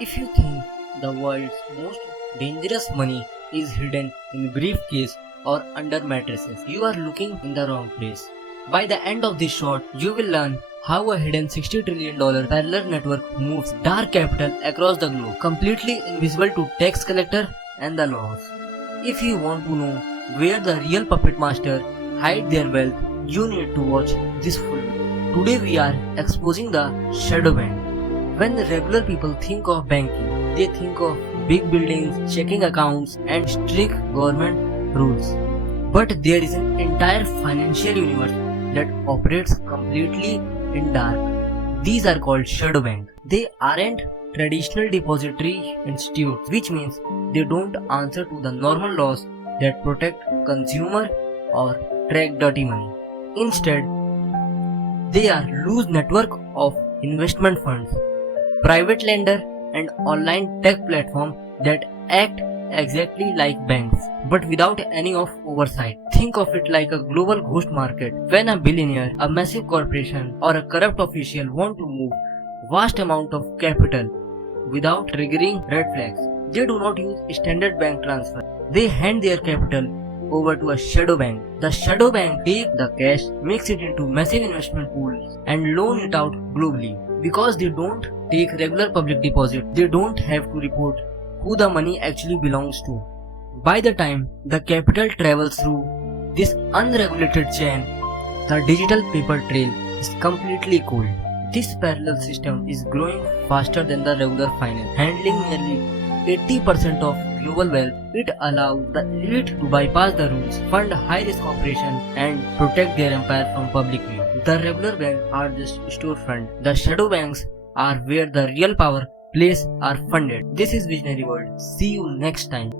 If you think the world's most dangerous money is hidden in briefcase or under mattresses, you are looking in the wrong place. By the end of this short, you will learn how a hidden $60 trillion parallel network moves dark capital across the globe, completely invisible to tax collector and the laws. If you want to know where the real puppet master hide their wealth, you need to watch this full video. Today we are exposing the shadow bank. When the regular people think of banking, they think of big buildings, checking accounts, and strict government rules. But there is an entire financial universe that operates completely in dark. These are called shadow banks. They aren't traditional depository institutes, which means they don't answer to the normal laws that protect consumer or track dirty money. Instead, they are loose network of investment funds, private lender, and online tech platform that act exactly like banks but without any of oversight. Think of it like a global ghost market. When a billionaire, a massive corporation, or a corrupt official want to move vast amount of capital without triggering red flags, they do not use standard bank transfer. They hand their capital over to a shadow bank. The shadow bank take the cash, mix it into massive investment pools, and loan it out globally. Because they don't take regular public deposit, they don't have to report who the money actually belongs to. By the time the capital travels through this unregulated chain, the digital paper trail is completely cold. This parallel system is growing faster than the regular finance, handling nearly 80% of global wealth. It allows the elite to bypass the rules, fund high-risk operations, and protect their empire from public view. The regular banks are just storefront. The shadow banks are where the real power plays are funded. This is Visionary World. See you next time.